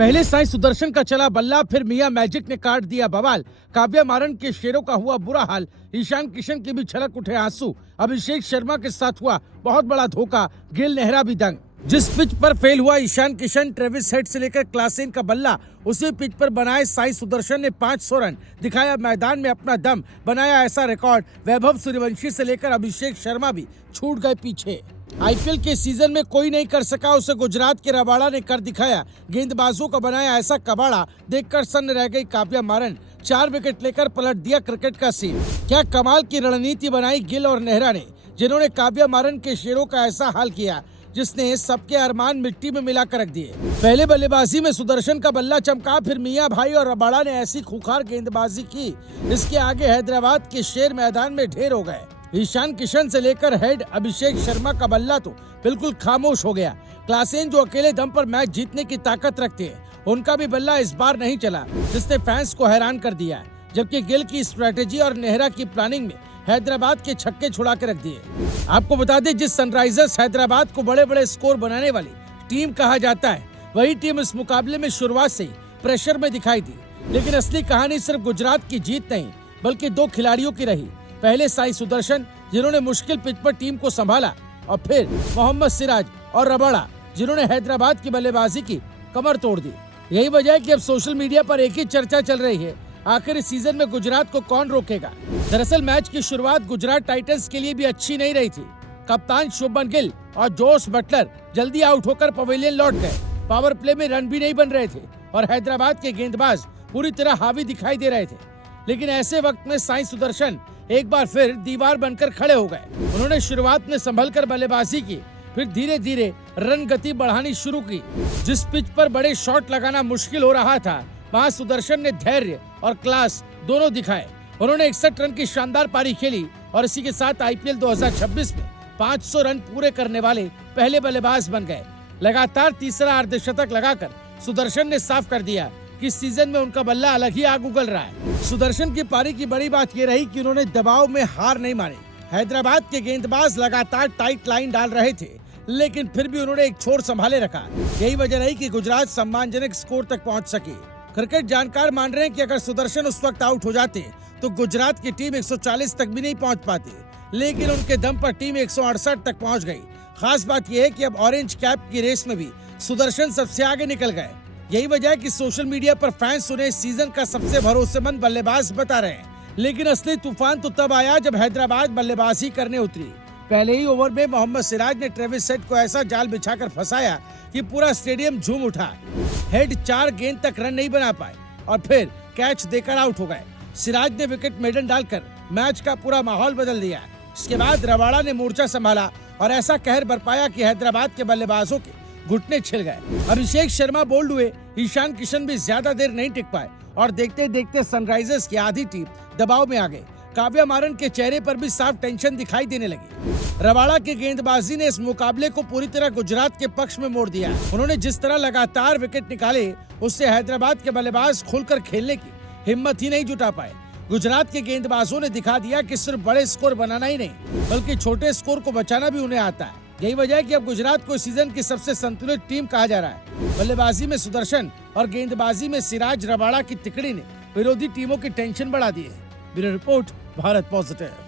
पहले साई सुदर्शन का चला बल्ला, फिर मियां मैजिक ने काट दिया बवाल। काव्या मारन के शेरों का हुआ बुरा हाल, ईशान किशन के भी छलक उठे आंसू। अभिषेक शर्मा के साथ हुआ बहुत बड़ा धोखा, गिल नेहरा भी दंग। जिस पिच पर फेल हुआ ईशान किशन, ट्रेविस हेड से लेकर क्लासेन का बल्ला, उसी पिच पर बनाए साई सुदर्शन ने 500 रन दिखाया, मैदान में अपना दम बनाया ऐसा रिकॉर्ड। वैभव सूर्यवंशी से लेकर अभिषेक शर्मा भी छूट गए पीछे। आईपीएल के सीजन में कोई नहीं कर सका उसे गुजरात के रबाड़ा ने कर दिखाया। गेंदबाजों का बनाया ऐसा कबाड़ा, देखकर सन्न रह गई काव्या मारन। 4 विकेट लेकर पलट दिया क्रिकेट का सीन। क्या कमाल की रणनीति बनाई गिल और नेहरा ने, जिन्होंने काव्या मारन के शेरों का ऐसा हाल किया जिसने सबके अरमान मिट्टी में मिलाकर रख दिए। पहले बल्लेबाजी में सुदर्शन का बल्ला चमका, फिर मियां भाई और रबाड़ा ने ऐसी खूंखार गेंदबाजी की, इसके आगे हैदराबाद के शेर मैदान में ढेर हो गए। ईशान किशन से लेकर हेड अभिषेक शर्मा का बल्ला तो बिल्कुल खामोश हो गया। क्लासेन जो अकेले दम पर मैच जीतने की ताकत रखते हैं, उनका भी बल्ला इस बार नहीं चला, जिसने फैंस को हैरान कर दिया। जबकि गिल की स्ट्रेटेजी और नेहरा की प्लानिंग में हैदराबाद के छक्के छुड़ा के रख दिए। आपको बता दें, जिस सनराइजर्स हैदराबाद को बड़े बड़े स्कोर बनाने वाली टीम कहा जाता है, वही टीम इस मुकाबले में शुरुआत से ही प्रेशर में दिखाई दी। लेकिन असली कहानी सिर्फ गुजरात की जीत नहीं, बल्कि 2 खिलाड़ियों की रही। पहले साई सुदर्शन, जिन्होंने मुश्किल पिच पर टीम को संभाला, और फिर मोहम्मद सिराज और रबाड़ा, जिन्होंने हैदराबाद की बल्लेबाजी की कमर तोड़ दी। यही वजह है कि अब सोशल मीडिया पर एक ही चर्चा चल रही है, आखिर इस सीजन में गुजरात को कौन रोकेगा। दरअसल मैच की शुरुआत गुजरात टाइटंस के लिए भी अच्छी नहीं रही थी। कप्तान शुभमन गिल और जोस बटलर जल्दी आउट होकर पवेलियन लौट गए। पावर प्ले में रन भी नहीं बन रहे थे और हैदराबाद के गेंदबाज पूरी तरह हावी दिखाई दे रहे थे। लेकिन ऐसे वक्त में साई सुदर्शन एक बार फिर दीवार बनकर खड़े हो गए। उन्होंने शुरुआत में संभल कर बल्लेबाजी की, फिर धीरे धीरे रन गति बढ़ानी शुरू की। जिस पिच पर बड़े शॉट लगाना मुश्किल हो रहा था, वहां सुदर्शन ने धैर्य और क्लास दोनों दिखाए। उन्होंने 61 रन की शानदार पारी खेली और इसी के साथ आईपीएल 2026 में 500 रन पूरे करने वाले पहले बल्लेबाज बन गए। लगातार तीसरा अर्धशतक लगाकर सुदर्शन ने साफ कर दिया कि इस सीजन में उनका बल्ला अलग ही आग उगल रहा है। सुदर्शन की पारी की बड़ी बात यह रही कि उन्होंने दबाव में हार नहीं मानी। हैदराबाद के गेंदबाज लगातार टाइट लाइन डाल रहे थे, लेकिन फिर भी उन्होंने एक छोर संभाले रखा। यही वजह रही कि गुजरात सम्मानजनक स्कोर तक पहुंच सकी। क्रिकेट जानकार मान रहे हैं कि अगर सुदर्शन उस वक्त आउट हो जाते तो गुजरात की टीम 140 तक भी नहीं पहुंच पाती, लेकिन उनके दम पर टीम 168 तक पहुंच गई। खास बात यह है कि अब ऑरेंज कैप की रेस में भी सुदर्शन सबसे आगे निकल गए। यही वजह है कि सोशल मीडिया पर फैंस उन्हें सीजन का सबसे भरोसेमंद बल्लेबाज बता रहे हैं। लेकिन असली तूफान तो तब आया जब हैदराबाद बल्लेबाजी करने उतरी। पहले ही ओवर में मोहम्मद सिराज ने ट्रेविस हेड को ऐसा जाल बिछाकर फंसाया कि पूरा स्टेडियम झूम उठा। हेड 4 गेंद तक रन नहीं बना पाए और फिर कैच देकर आउट हो गए। सिराज ने विकेट मेडन डालकर मैच का पूरा माहौल बदल दिया। इसके बाद रबाड़ा ने मोर्चा संभाला और ऐसा कहर बरपाया कि हैदराबाद के बल्लेबाजों के घुटने छिल गए। अभिषेक शर्मा बोल्ड हुए, ईशान किशन भी ज्यादा देर नहीं टिक पाए और देखते देखते सनराइजर्स की आधी टीम दबाव में आ गई। काव्या मारन के चेहरे पर भी साफ टेंशन दिखाई देने लगी। रबाड़ा की गेंदबाजी ने इस मुकाबले को पूरी तरह गुजरात के पक्ष में मोड़ दिया। उन्होंने जिस तरह लगातार विकेट निकाले, उससे हैदराबाद के बल्लेबाज खुलकर खेलने की हिम्मत ही नहीं जुटा पाए। गुजरात के गेंदबाजों ने दिखा दिया कि सिर्फ बड़े स्कोर बनाना ही नहीं, बल्कि छोटे स्कोर को बचाना भी उन्हें आता है। यही वजह है कि अब गुजरात को सीजन की सबसे संतुलित टीम कहा जा रहा है। बल्लेबाजी में सुदर्शन और गेंदबाजी में सिराज रबाड़ा की तिकड़ी ने विरोधी टीमों की टेंशन बढ़ा दी है। Bureau report, Bharat positive.